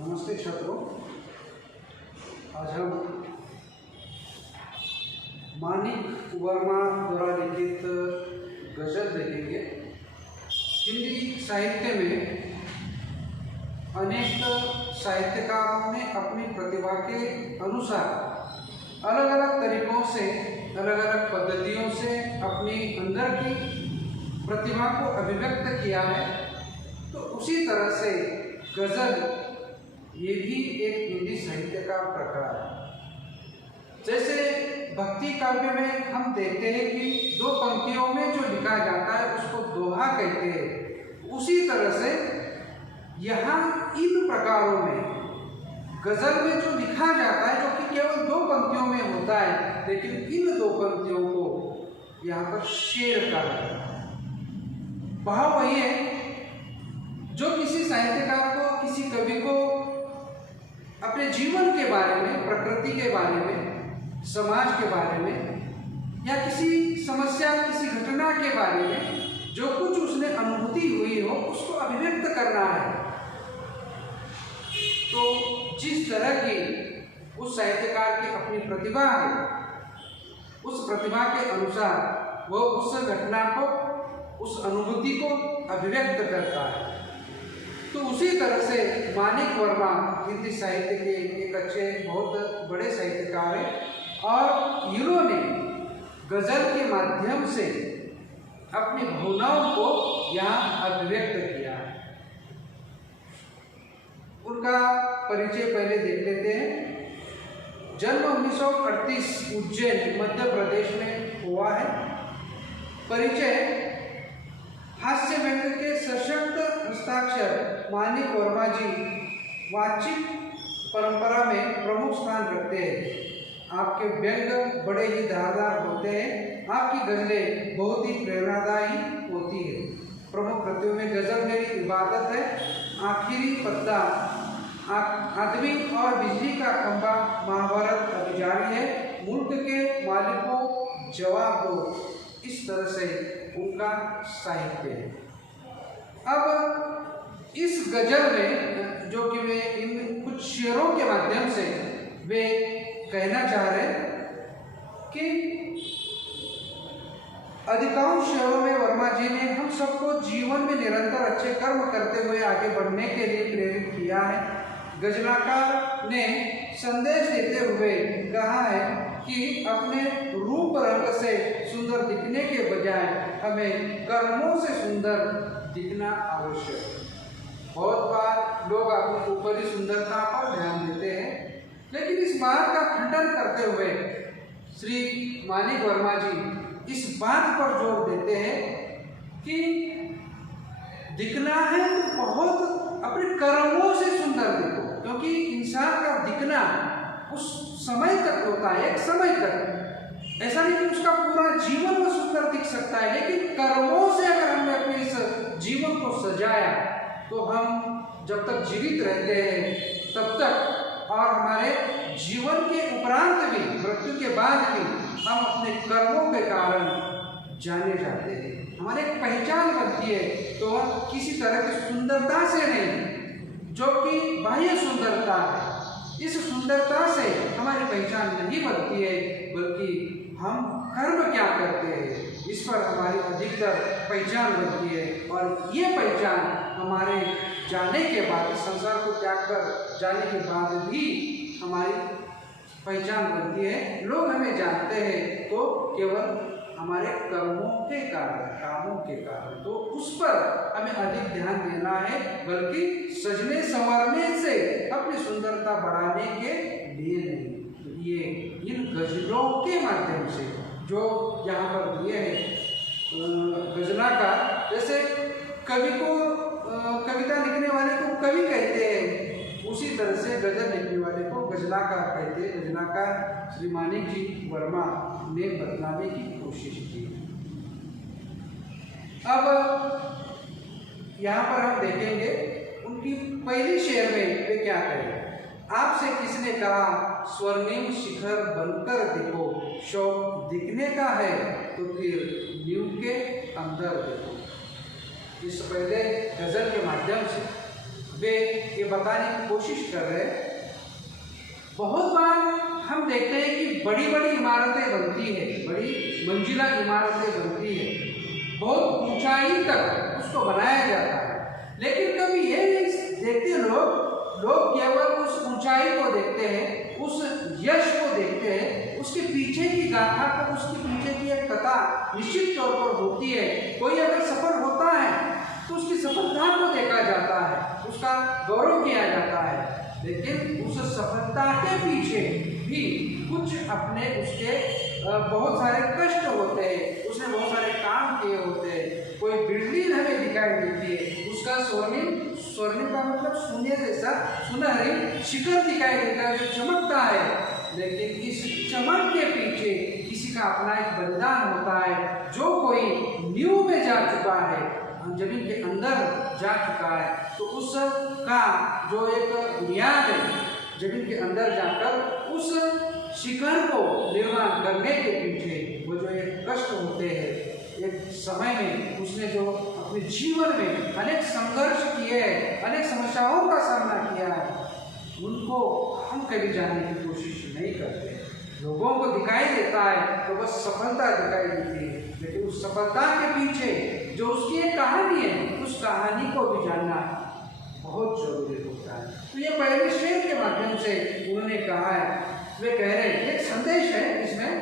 नमस्ते छात्रों, आज हम मानिक वर्मा द्वारा लिखित गजल देखेंगे। हिंदी साहित्य में अनेक साहित्यकारों ने अपनी प्रतिभा के अनुसार अलग अलग तरीकों से, अलग अलग पद्धतियों से अपनी अंदर की प्रतिभा को अभिव्यक्त किया है। तो उसी तरह से गजल ये भी एक हिंदी साहित्य का प्रकार है। जैसे भक्ति काव्य में हम देखते हैं कि दो पंक्तियों में जो लिखा जाता है उसको दोहा कहते हैं, उसी तरह से यहाँ इन प्रकारों में गजल में जो लिखा जाता है, जो कि केवल दो पंक्तियों में होता है, लेकिन इन दो पंक्तियों को यहाँ पर शेर कहा जाता है। भाव वही है जो किसी साहित्यकार को, किसी कवि को अपने जीवन के बारे में, प्रकृति के बारे में, समाज के बारे में, या किसी समस्या, किसी घटना के बारे में जो कुछ उसने अनुभूति हुई हो उसको अभिव्यक्त करना है। तो जिस तरह की उस साहित्यकार की अपनी प्रतिभा है, उस प्रतिभा के अनुसार वो उस घटना को, उस अनुभूति को अभिव्यक्त करता है। तो उसी तरह से मानिक वर्मा हिंदी साहित्य के एक अच्छे, बहुत बड़े साहित्यकार हैं और इन्होंने गजल के माध्यम से अपनी भावनाओं को यहाँ अभिव्यक्त किया है। उनका परिचय पहले देख लेते हैं। जन्म 1938 उज्जैन मध्य प्रदेश में हुआ है। परिचय हास्य व्यंग के सशक्त हस्ताक्षर मानिक वर्मा जी वाचिक परंपरा में प्रमुख स्थान रखते हैं। आपके व्यंग बड़े ही धारदार होते हैं। आपकी गजलें बहुत ही प्रेरणादायी होती है। प्रमुख कृतियों में गजल मेरी इबादत है, आखिरी पत्ता, आदमी और बिजली का खंभा, महाभारत अभी जारी है, मुल्क के मालिकों जवाब दो, इस तरह से उनका साहित्य है। अब इस गजल में जो कि वे इन कुछ शेरों के माध्यम से वे कहना चाह रहे कि अधिकांश शेरों में वर्मा जी ने हम सबको जीवन में निरंतर अच्छे कर्म करते हुए आगे बढ़ने के लिए प्रेरित किया है। गजलाकार ने संदेश देते हुए कहा है कि अपने रूप रंग से सुंदर दिखने के बजाय हमें कर्मों से सुंदर दिखना आवश्यक है। बहुत बार लोग अपनी ऊपरी सुंदरता पर ध्यान देते हैं, लेकिन इस बात का खंडन करते हुए श्री मानिक वर्मा जी इस बात पर जोर देते हैं कि दिखना है तो बहुत अपने कर्मों से सुंदर दिखो, क्योंकि इंसान का दिखना उस समय तक होता है, एक समय तक। ऐसा नहीं कि उसका पूरा जीवन वो सुंदर दिख सकता है, लेकिन कर्मों से अगर हमने अपने इस जीवन को सजाया तो हम जब तक जीवित रहते हैं तब तक, और हमारे जीवन के उपरांत भी, मृत्यु के बाद भी, हम अपने कर्मों के कारण जाने जाते हैं। हमारी एक पहचान बनती है। तो किसी तरह की सुंदरता से नहीं, जो कि बाह्य सुंदरता है, इस सुंदरता से हमारी पहचान नहीं बनती है, बल्कि हम कर्म क्या करते हैं इस पर हमारी अधिकतर पहचान बनती है। और ये पहचान हमारे जाने के बाद, संसार को त्याग कर जाने के बाद भी हमारी पहचान बनती है। लोग हमें जानते हैं तो केवल हमारे कर्मों के कारण, कामों के कारण। तो उस पर हमें अधिक ध्यान देना है, बल्कि सजने संवरने से अपनी सुंदरता बढ़ाने के लिए नहीं। तो ये इन गजलों के माध्यम से जो यहाँ पर दिए हैं गजलाकार, जैसे कवि को, कविता लिखने वाले को कवि कहते हैं, उसी तरह से गजल लिखने वाले को गजलाकार कहते हैं। गजलाकार श्री मानिक जी वर्मा ने बतलाने की कोशिश की। अब यहाँ पर हम देखेंगे उनकी पहली शेर में वे क्या कहें। आपसे किसने कहा स्वर्णिम शिखर बनकर दिखो, शौक दिखने का है तो फिर नींव के अंदर देखो। इससे पहले गजल के माध्यम से वे ये बताने की कोशिश कर रहे हैं। बहुत बार हम देखते हैं कि बड़ी बड़ी इमारतें बनती है, बड़ी मंजिला इमारतें बनती है, बहुत ऊंचाई तक उसको बनाया जाता है, लेकिन कभी ये नहीं देखते लोग केवल उस ऊंचाई को देखते हैं, उस यश को देखते हैं, उसके पीछे की गाथा को, उसके पीछे की एक कथा निश्चित तौर पर होती है। कोई अगर सफल होता है तो उसकी सफलता को देखा जाता है, उसका गौरव किया जाता है, लेकिन उस सफलता के पीछे भी कुछ अपने उसके बहुत सारे कष्ट होते हैं, उसने बहुत सारे काम किए होते हैं। कोई बिल्डिंग हमें दिखाई देती है, उसका स्वर्णिम का मतलब शून्य जैसा सुनहरी शिखर दिखाई देता है जो चमकता है, लेकिन इस चमक के पीछे किसी का अपना एक बलिदान होता है। जो कोई नींव में जा चुका है, जमीन के अंदर जा चुका है, तो उसका जो एक बुनियाद है, जमीन के अंदर जाकर उस शिखर को निर्माण करने के पीछे वो जो एक कष्ट होते हैं, एक समय में उसने जो अपने जीवन में अनेक संघर्ष किए हैं, अनेक समस्याओं का सामना किया है, उनको हम कभी जानने की कोशिश नहीं करते। लोगों को दिखाई देता है तो बस सफलता दिखाई देती है, लेकिन उस सफलता के पीछे जो उसकी एक कहानी है, उस कहानी को भी जानना बहुत जरूरी होता है। तो ये पहले शेर के माध्यम से उन्होंने कहा है। वे कह रहे हैं, एक संदेश है इसमें।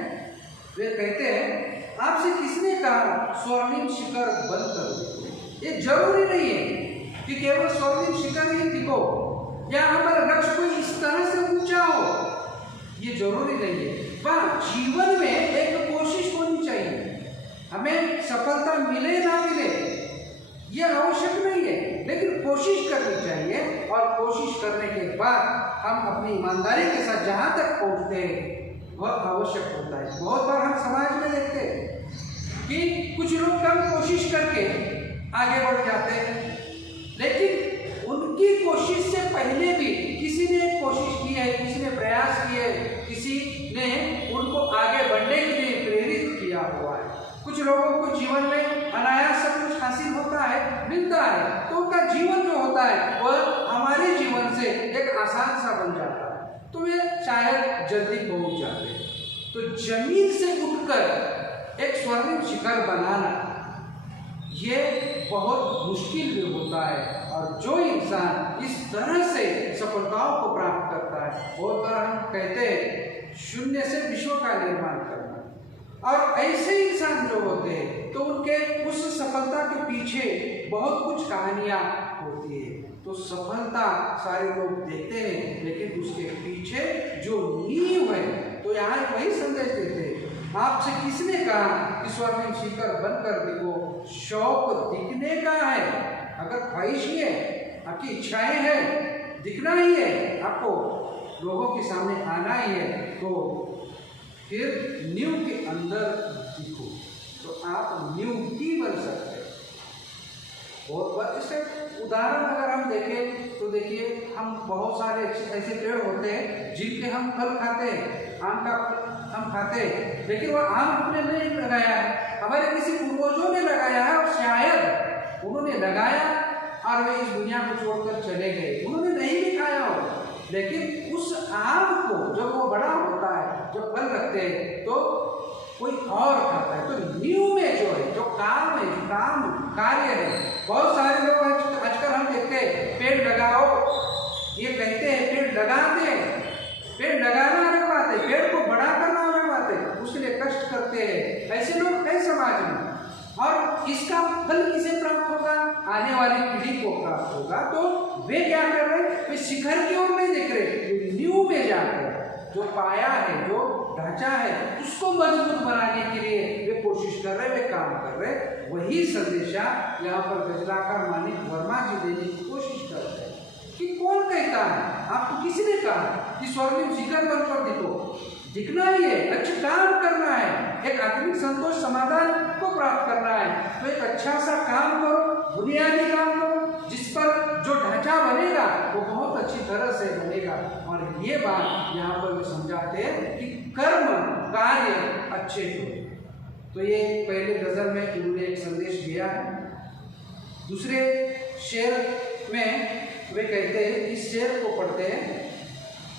वे कहते हैं, आपसे किसने कहा स्वर्णिम शिखर बंद करो? ये जरूरी नहीं है कि केवल स्वर्णिम शिखर ही दिखो या हमारा लक्ष्य कोई इस तरह से ऊंचा हो, ये जरूरी नहीं है। वह जीवन में एक कोशिश होनी चाहिए। हमें सफलता मिले ना मिले ये आवश्यक नहीं है, लेकिन कोशिश करनी चाहिए, और कोशिश करने के बाद हम अपनी ईमानदारी के साथ जहाँ तक पहुँचते हैं वह आवश्यक होता है। बहुत बार हम समाज में देखते हैं कि कुछ लोग कम कोशिश करके आगे बढ़ जाते हैं, लेकिन उनकी कोशिश से पहले भी किसी ने कोशिश की है, किसी ने प्रयास किए, किसी ने उनको आगे बढ़ने के लिए प्रेरित किया हुआ है। कुछ लोगों को जीवन में अनायास सब कुछ हासिल होता है, मिलता है, तो उनका जीवन जो होता है वह हमारे जीवन से एक आसान सा बन जाता है, तो वे शायद जल्दी पहुंच जाते हैं। तो जमीन से उठकर एक स्वर्णिम शिखर बनाना ये बहुत मुश्किल भी होता है, और जो इंसान इस तरह से सफलताओं को प्राप्त करता है, बहुत बार हम कहते हैं शून्य से विश्व का निर्माण करना, और ऐसे इंसान जो होते हैं तो उनके उस सफलता के पीछे बहुत कुछ कहानियां होती है। तो सफलता सारे लोग देखते हैं, लेकिन उसके पीछे जो नींव है, तो यहाँ वही संदेश देते हैं, आपसे किसने कहा कि स्वर्णिम शिखर बनकर दिखो? शौक दिखने का है, अगर ख्वाहिश ही है, आपकी इच्छाएं हैं, दिखना ही है, आपको लोगों के सामने आना ही है, तो फिर नींव के अंदर दिखो, तो आप नींव भी बन सकते हैं। और इसका उदाहरण अगर हम देखें तो देखिए, हम बहुत सारे ऐसे पेड़ होते हैं जिनके हम फल खाते हैं, आम का फल हम खाते हैं, लेकिन वह आम हमने नहीं लगाया है, हमारे किसी पूर्वजों ने लगाया है, और शायद उन्होंने लगाया और वे इस दुनिया को छोड़कर चले गए, उन्होंने नहीं भी खाया हो, लेकिन उस आम को जब वो बड़ा होता है, जब फल रखते हैं, तो कोई और खाता है। तो नींव में जो है, जो काम है, जो काम कार्य है, बहुत सारे लोग आजकल हम देखते हैं पेड़ लगाओ, ये कहते हैं पेड़ लगाते हैं, पेड़ लगाना अलग बात है, पेड़ को बड़ा करना अलग बात है, उसके लिए कष्ट करते हैं। ऐसे लोग कई समाज में, और इसका फल किसे प्राप्त होगा? आने वाली पीढ़ी को प्राप्त होगा। तो वे क्या कर रहे हैं? वे शिखर की ओर नहीं देख रहे, नींव में जाकर जो पाया है, जो ढांचा है, उसको मजबूत बनाने के लिए वे कोशिश कर रहे, वे काम कर रहे। वही संदेशा यहाँ पर गजलाकार मानिक वर्मा जी देने की कोशिश कर रहे हैं कि कौन कहता है, आपको किसी ने कहा कि स्वर्णिम शिखर बनकर दिखो? दिखना ही है, लक्ष्य काम करना है, एक आत्मिक संतोष समाधान को प्राप्त करना है, तो एक अच्छा सा काम करो, बुनियादी काम करो, जिस पर जो ढांचा बनेगा वो बहुत अच्छी तरह से बनेगा। और ये बात यहाँ पर वे समझाते हैं कि कर्म कार्य अच्छे हो। तो ये पहले गजल में उन्होंने एक संदेश दिया है। दूसरे शेर में वे कहते हैं, इस शेर को पढ़ते हैं,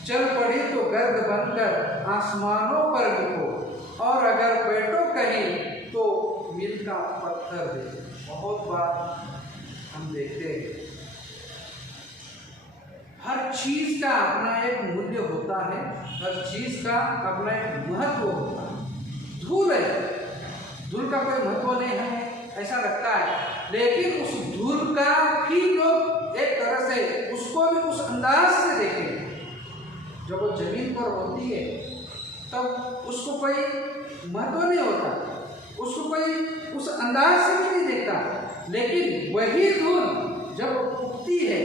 चल पड़ी तो गर्द बनकर आसमानों पर लिखो, और अगर बैठो कहीं तो मील का पत्थर दे। बहुत बार हम देखते हैं हर चीज का अपना एक मूल्य होता है, हर चीज का अपना एक महत्व होता है। धूल है, धूल का कोई महत्व नहीं है ऐसा लगता है, लेकिन उस धूल का भी लोग एक तरह से उसको भी उस अंदाज से देखें। जब वो जमीन पर होती है तब उसको कोई महत्व नहीं होता, उसको कोई उस अंदाज से भी नहीं देखता, लेकिन वही धूल जब उगती है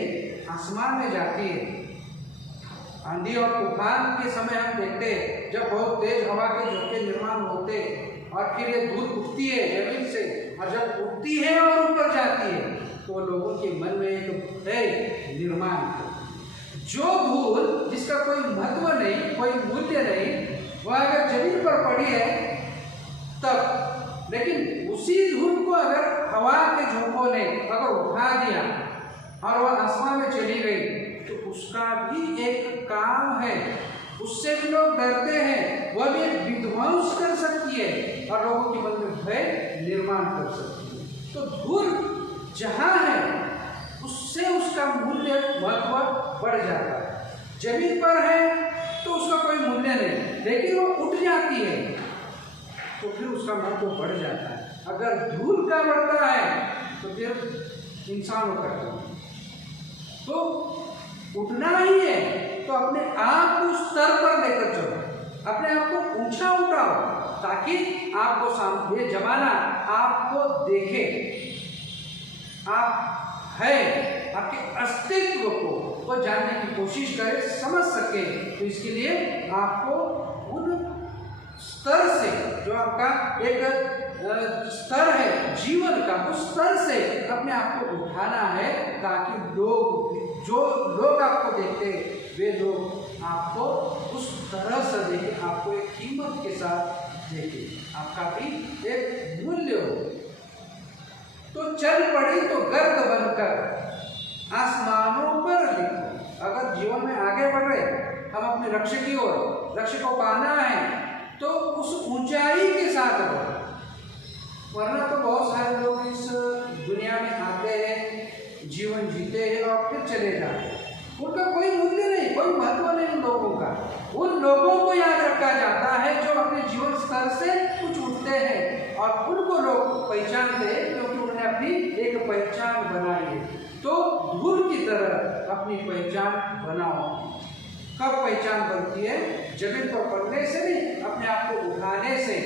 आसमान में जाती है, आंधी और तूफान के समय हम देखते हैं जब बहुत तेज हवा के झोंके निर्माण होते और फिर ये धूल उठती है जमीन से, और जब उठती है और ऊपर जाती है तो लोगों के मन में एक है निर्माण। जो धूल जिसका कोई महत्व नहीं, कोई मूल्य नहीं, वह अगर जमीन पर पड़ी है तब, लेकिन उसी धूल को अगर हवा के झोंकों ने अगर उठा दिया और वह आसमान में चली गई तो उसका भी एक काम है, उससे भी लोग डरते हैं, वह भी एक विध्वंस कर सकती है और लोगों के मन में भय निर्माण कर सकती है। तो धूल जहाँ है उससे उसका मूल्य महत्व बढ़ जाता है। जमीन पर है तो उसका कोई मूल्य नहीं, लेकिन वो उठ जाती है तो फिर उसका महत्व बढ़ जाता है। अगर धूल का बढ़ता है तो फिर इंसानों का तो उठना ही है तो अपने आप को स्तर पर लेकर चलो, अपने आप को ऊंचा उठाओ ताकि आपको सामने ये जमाना आपको देखे, आप है आपके अस्तित्व को जानने की कोशिश करे, समझ सके। तो इसके लिए आपको उन स्तर से जो आपका एक स्तर है जीवन का, उस स्तर से अपने आप को उठाना है ताकि जो लोग आपको देखते वे लोग आपको उस तरह से देखें, आपको एक कीमत के साथ देखें, आपका भी एक मूल्य हो। तो चल पड़ी तो गर्द बनकर आसमानों पर लिखो। अगर जीवन में आगे बढ़ रहे, हम अपने लक्ष्य की ओर, लक्ष्य को पाना है तो उस ऊंचाई के साथ बढ़ो, वरना तो बहुत सारे लोग इस दुनिया में आते हैं, जीवन जीते हैं और फिर चले जाते हैं, उनका कोई मूल्य नहीं, कोई महत्व नहीं उन लोगों का। उन लोगों को याद रखा जाता है जो अपने जीवन स्तर से कुछ उठते हैं और उनको लोग पहचानते हैं क्योंकि उन्होंने अपनी एक पहचान बनाई है। तो धूल की तरह अपनी पहचान बनाओ। कब पहचान बनती है? जमीन पर पड़ने से नहीं, अपने आप को उठाने से,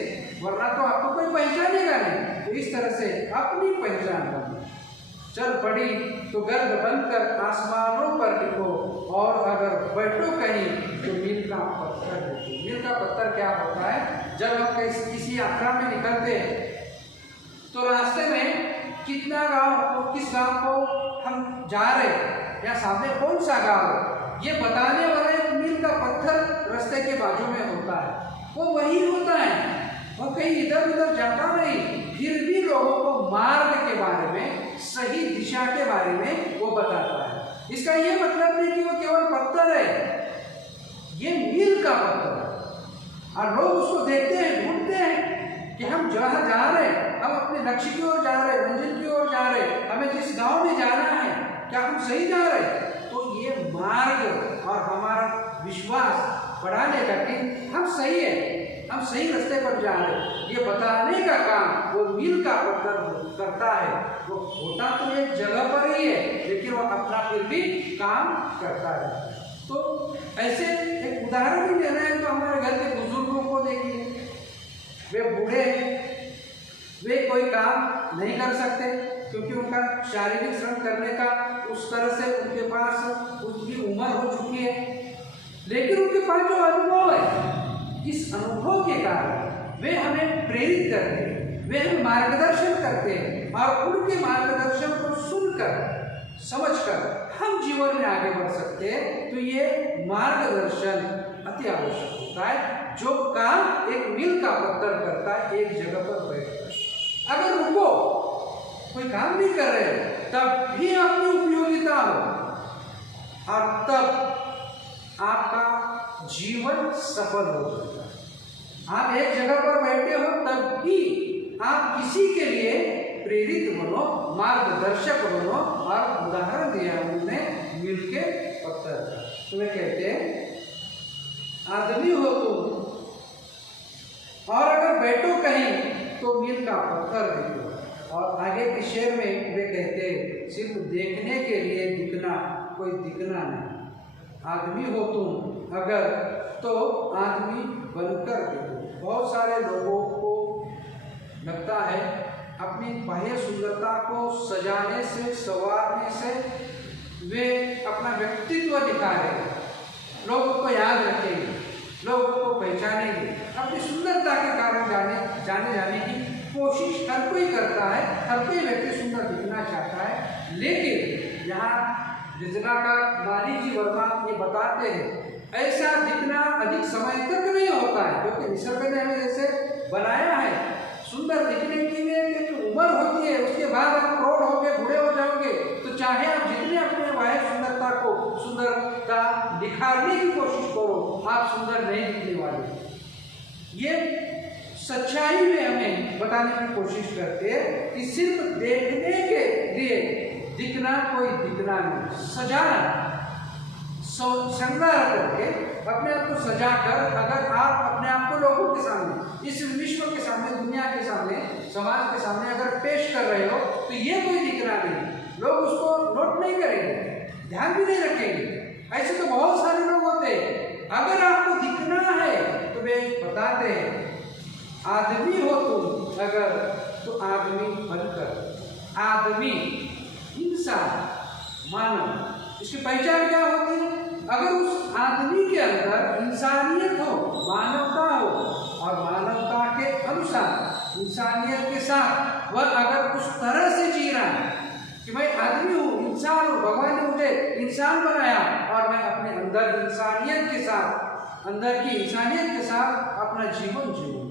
वरना तो आपको कोई पहचानेगा नहीं। तो इस तरह से अपनी पहचान बनो। चल पड़ी तो गर्द बनकर आसमानों पर लिखो, और अगर बैठो कहीं तो मील का पत्थर लिखो। मील का पत्थर क्या होता है? जब हम किसी यात्रा में निकलते हैं तो रास्ते में कितना गांव, किस गांव को हम जा रहे हैं या सामने कौन सा गांव, ये बताने वाला एक मील का पत्थर रास्ते के बाजू में होता है। वो वही होता है, वो कहीं इधर उधर जाता नहीं, फिर भी लोगों को मार्ग के बारे में, सही दिशा के बारे में वो बताता है। इसका ये मतलब नहीं कि वो केवल पत्थर है, ये मील का पत्थर है और लोग उसको देखते हैं, ढूंढते हैं कि हम जहाँ जा रहे हैं, हम अपने लक्ष्य की ओर जा रहे हैं, मंजिल की ओर जा रहे हैं, हमें जिस गांव में जाना है क्या हम सही जा रहे हैं? तो ये मार्ग और हमारा विश्वास बढ़ाने का कि हम सही है, हम सही रास्ते पर जा रहे हैं, ये बताने का काम वो मील का पत्थर करता है। वो होता तो एक जगह पर ही है, लेकिन वो अपना फिर भी काम करता है। तो ऐसे एक उदाहरण भी लेना है तो हमारे घर के बुजुर्गों को देखिए, वे बूढ़े हैं, वे कोई काम नहीं कर सकते क्योंकि उनका शारीरिक श्रम करने का उस तरह से उनके पास उनकी उम्र हो चुकी है, लेकिन उनके पास जो अनुभव है, इस अनुभव के कारण वे हमें प्रेरित करते हैं, वे हमें मार्गदर्शन करते हैं और उनके मार्गदर्शन को सुनकर, समझकर हम जीवन में आगे बढ़ सकते हैं। तो ये मार्गदर्शन अति आवश्यक होता है, जो काम एक मील का पत्थर करता है एक जगह पर बैठकर। अगर रुको, कोई काम नहीं कर रहे तब भी अपनी उपयोगिता हो, और तब आपका जीवन सफल हो जाता है। आप एक जगह पर बैठे हो तब भी आप किसी के लिए प्रेरित बनो, मार्गदर्शक बनो। और उदाहरण दिया उन्होंने मील के पत्थर का। तो वे कहते हैं आदमी हो तुम और अगर बैठो कहीं तो मील का पत्थर देखो। और आगे के शेर में वे कहते सिर्फ देखने के लिए दिखना, कोई दिखना नहीं। आदमी हो तुम अगर तो आदमी बनकर देखो। बहुत सारे लोगों को लगता है अपनी बाह्य सुंदरता को सजाने से, संवारने से वे अपना व्यक्तित्व दिखा रहे हैं, लोगों को याद रखेंगे, लोगों को पहचानेंगे, अपनी सुंदरता के कारण जाने जाने की कोशिश हर कोई करता है। हर कोई व्यक्ति सुंदर दिखना चाहता है। लेकिन यहाँ गजलाकार माली जी वर्मा ये बताते हैं ऐसा दिखना अधिक समय तक नहीं होता है, क्योंकि निसर्ग ने हमें जैसे बनाया है सुंदर दिखने के लिए एक उम्र होती है। उसके बाद आप प्रौढ़ होके बूढ़े हो जाओगे तो चाहे आप जितने अपने बाह्य सुंदरता को सुंदरता दिखाने की कोशिश करो, आप सुंदर नहीं दिखने वाले। ये सच्चाई में हमें बताने की कोशिश करते हैं कि सिर्फ देखने के लिए दिखना, कोई दिखना नहीं। सजाना, श्रृंगार करके अपने आप को सजा कर अगर आप अपने आप को लोगों के सामने, इस विश्व के सामने, दुनिया के सामने, समाज के सामने अगर पेश कर रहे हो तो ये कोई दिखना नहीं। लोग उसको नोट नहीं करेंगे, ध्यान भी नहीं रखेंगे। ऐसे तो बहुत सारे लोग होते हैं। अगर आपको दिखना है तो वे बताते हैं आदमी हो तुम अगर तो आदमी बनकर। आदमी, इंसान, मानव, इसकी पहचान क्या होती है? अगर उस आदमी के अंदर इंसानियत हो, मानवता हो और मानवता के अनुसार इंसानियत के साथ वह अगर उस तरह से जी रहा है कि मैं आदमी हूँ, इंसान हूँ, भगवान ने मुझे इंसान बनाया और मैं अपने अंदर इंसानियत के साथ, अंदर की इंसानियत के साथ अपना जीवन जीऊंगा,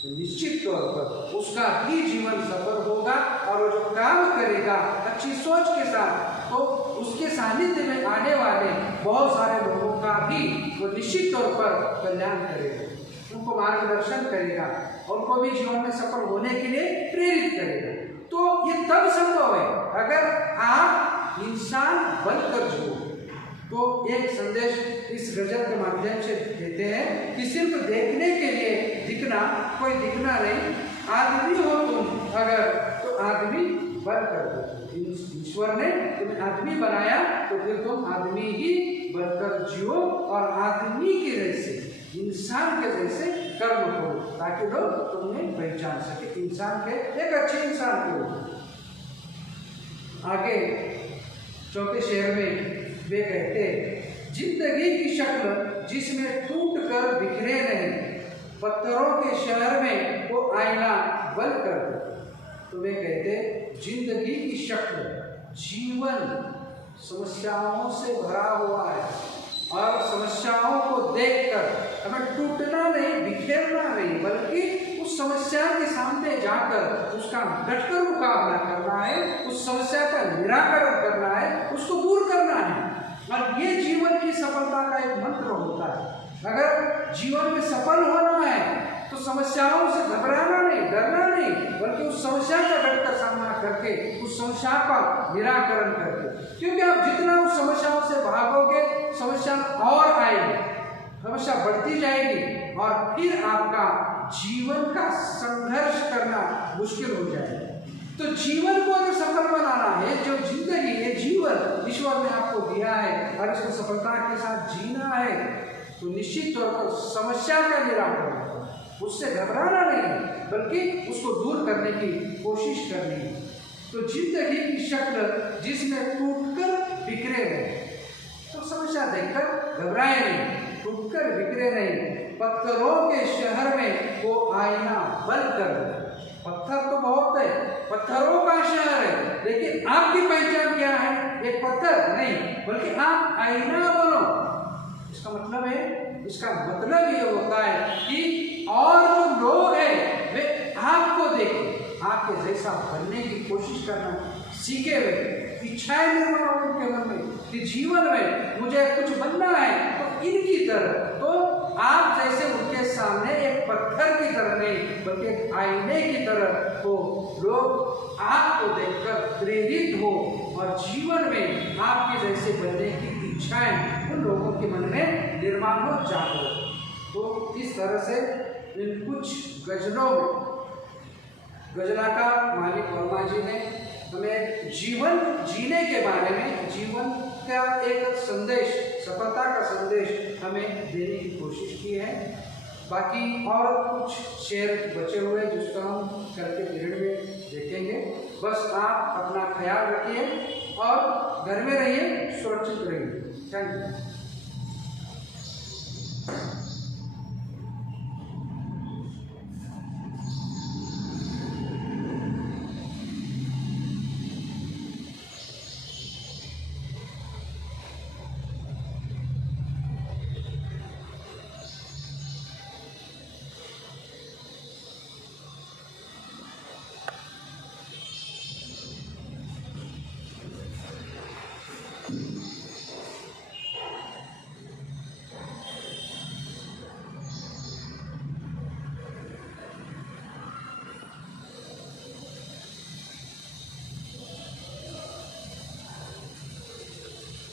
तो निश्चित तौर पर उसका भी जीवन सफल होगा। और वो जो काम करेगा अच्छी सोच के साथ तो उसके सानिध्य में आने वाले बहुत सारे लोगों का भी वो निश्चित तौर पर कल्याण करेगा, उनको मार्गदर्शन करेगा और उनको भी जीवन में सफल होने के लिए प्रेरित करेगा। तो ये तब संभव है अगर आप इंसान बनकर जियो। तो एक संदेश इस गजल के माध्यम से देते हैं कि सिर्फ देखने के लिए दिखना, कोई दिखना नहीं। आदमी हो तुम अगर तो आदमी बनकर दो। ईश्वर ने तुम्हें आदमी बनाया तो फिर तुम आदमी ही बनकर जियो और आदमी के जैसे, इंसान के जैसे कर्म करो ताकि लोग तुम्हें पहचान सके, इंसान के एक अच्छे इंसान को। आगे चौथे शेर में वे कहते जिंदगी की शक्ल जिसमें टूट कर बिखरे नहीं, पत्थरों के शहर में वो आईना बन कर दो। तो वे कहते जिंदगी की शक्ल, जीवन समस्याओं से भरा हुआ है और समस्याओं को देखकर हमें टूटना नहीं, बिखेरना नहीं, बल्कि उस समस्या के सामने जाकर उसका डटकर मुकाबला करना है, उस समस्या का निराकरण करना है, उसको दूर करना है। और ये जीवन की सफलता का एक मंत्र होता है। अगर जीवन में सफल होना है तो समस्याओं से घबराना नहीं, डरना नहीं, बल्कि उस समस्या का डटकर सामना करके उस समस्या का निराकरण करके, क्योंकि आप जितना उस समस्याओं से भागोगे समस्या और आएगी, समस्या बढ़ती जाएगी और फिर आपका जीवन का संघर्ष करना मुश्किल हो जाएगा। तो जीवन को अगर सफल बनाना है, जो जिंदगी, ये जीवन ईश्वर ने आपको दिया है और इसको सफलता के साथ जीना है, तो निश्चित तौर पर समस्या का निराकरण, उससे घबराना नहीं, बल्कि उसको दूर करने की कोशिश करनी है। तो जिंदगी की शक्ल जिसमें टूटकर बिखरे नहीं, तो समस्या देखकर घबराए नहीं, टूटकर बिखरे नहीं, पत्थरों के शहर में वो आईना बन कर। पत्थर तो बहुत है, पत्थरों का शहर है, लेकिन आपकी पहचान क्या है? एक पत्थर नहीं, बल्कि आप आईना बनो। इसका मतलब है, इसका मतलब ये होता है कि और जो लोग हैं वे आपको देखें, आपके जैसा बनने की कोशिश करना सीखे हुए, इच्छाएं निर्माण हो उनके मन में कि जीवन में मुझे कुछ बनना है तो इनकी तरह, तो आप जैसे उनके सामने एक पत्थर की तरह नहीं बल्कि एक आईने की तरह हो, लोग आपको देखकर प्रेरित हो और जीवन में आपके जैसे बनने की इच्छाएं उन लोगों के मन में निर्माण हो जाए। तो इस तरह से इन कुछ गजलों में गजलाकार मालिक वर्मा जी ने हमें जीवन जीने के बारे में, जीवन का एक संदेश, सफलता का संदेश हमें देने की कोशिश की है। बाकी और कुछ शेर बचे हुए जिसको हम कल के पीरियड में देखेंगे। बस आप अपना ख्याल रखिए और घर में रहिए, सुरक्षित रहिए। Thank you.